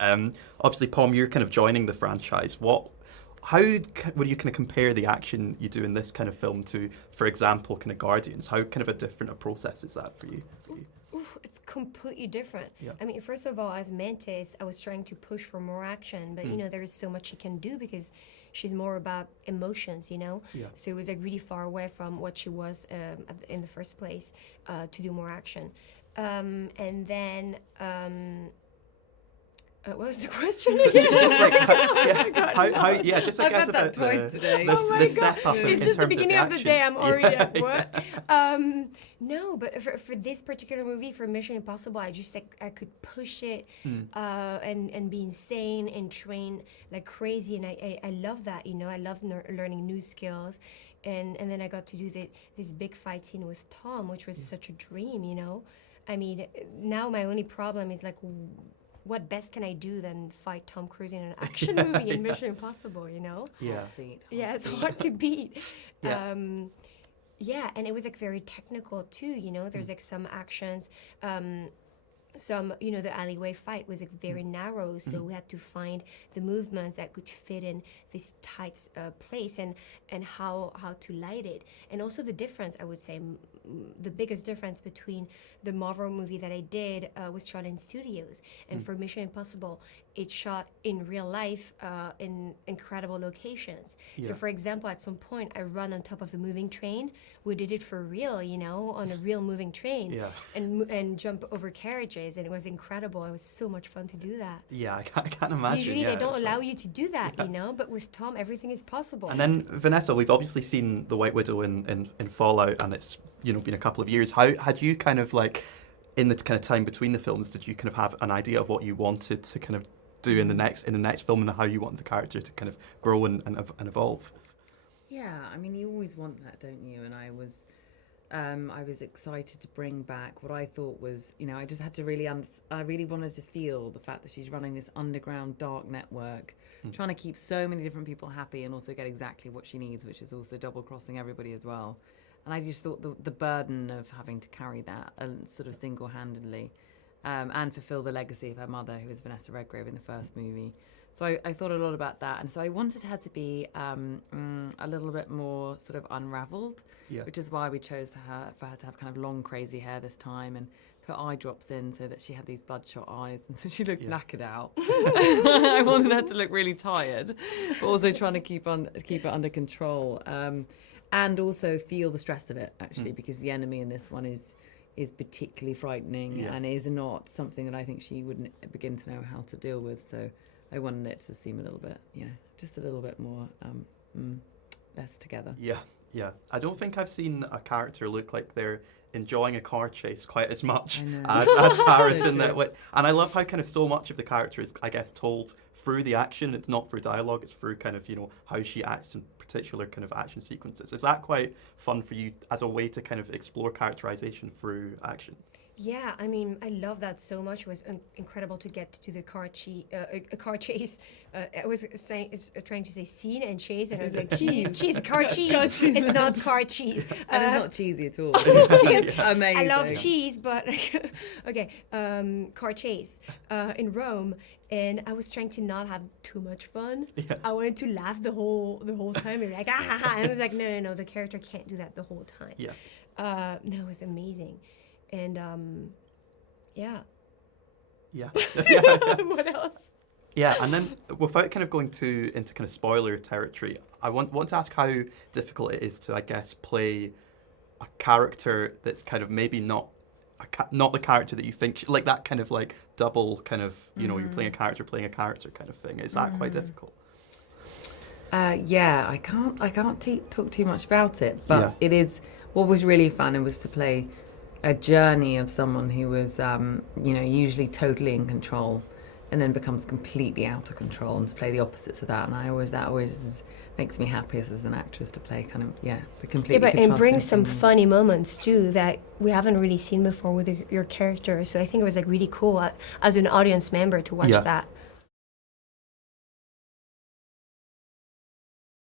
Obviously, Pom, you're kind of joining the franchise. How would you kind of compare the action you do in this kind of film to, for example, kind of Guardians? How kind of a different a process is that for you? Oof, it's completely different. Yeah. I mean, first of all, as Mantis, I was trying to push for more action, but there is so much she can do because she's more about emotions, Yeah. So it was like really far away from what she was in the first place to do more action. And then what was the question again? Just like, just I I've guess had that about twice today. the step up It's in just the terms beginning of the action. day. I'm already at Yeah. what? No, but for this particular movie, for Mission Impossible, I just like I could push it and be insane and train like crazy, and I love that. I love learning new skills, and then I got to do this big fight scene with Tom, which was such a dream. I mean, now my only problem is like, what best can I do than fight Tom Cruise in an action movie in Mission Impossible, Yeah. Yeah, it's hard to beat. Yeah. Yeah, and it was like very technical too, There's like some actions, the alleyway fight was like very narrow, so we had to find the movements that could fit in this tight place and how to light it. And also the difference, I would say, the biggest difference between the Marvel movie that I did was shot in studios, and for Mission Impossible, it's shot in real life in incredible locations. Yeah. So for example, at some point I run on top of a moving train. We did it for real, on a real moving train. Yeah. and jump over carriages, and it was incredible. It was so much fun to do that. Yeah, I can't imagine. Usually they don't it's allow like- you to do that, but with Tom, everything is possible. And then Vanessa, we've obviously seen the White Widow in Fallout, and it's been a couple of years. How had you kind of like in the kind of time between the films? Did you kind of have an idea of what you wanted to kind of do in the next film, and how you want the character to kind of grow and evolve? Yeah, I mean, you always want that, don't you? And I was excited to bring back what I thought was, I just had to I really wanted to feel the fact that she's running this underground dark network, trying to keep so many different people happy and also get exactly what she needs, which is also double-crossing everybody as well. And I just thought the burden of having to carry that sort of single-handedly and fulfill the legacy of her mother, who was Vanessa Redgrave in the first movie. So I thought a lot about that. And so I wanted her to be a little bit more sort of unraveled, which is why we chose for her to have kind of long, crazy hair this time and put eye drops in so that she had these bloodshot eyes. And so she looked knackered out. I wanted her to look really tired, but also trying to keep it under control. And also feel the stress of it, actually, because the enemy in this one is particularly frightening and is not something that I think she would begin to know how to deal with. So I wanted it to seem a little bit, just a little bit more less together. Yeah. I don't think I've seen a character look like they're enjoying a car chase quite as much as Paris in that way. And I love how kind of so much of the character is, I guess, told through the action. It's not through dialogue. It's through kind of, how she acts in particular kind of action sequences. Is that quite fun for you as a way to kind of explore characterization through action? Yeah, I mean, I love that so much. It was incredible to get to the car chase. I was trying to say scene and chase, and I was like, cheese, car cheese. It's not car cheese. And it's not cheesy at all. Cheese, amazing. I love cheese, but okay, car chase in Rome, and I was trying to not have too much fun. Yeah. I wanted to laugh the whole time and like and I was like, no, the character can't do that the whole time. Yeah. No, it was amazing. And yeah. What else? Yeah, and then without kind of going into kind of spoiler territory, I want to ask how difficult it is to, I guess, play a character that's kind of maybe not the character that you think, like that kind of like double kind of, you're playing a character kind of thing. Is that quite difficult? Yeah, I can't talk too much about it, but it is. What was really fun, it was to play a journey of someone who was, usually totally in control, and then becomes completely out of control, and to play the opposites of that. And that always makes me happiest as an actress to play kind of the completely. And bring some funny moments too that we haven't really seen before with your character. So I think it was like really cool as an audience member to watch that.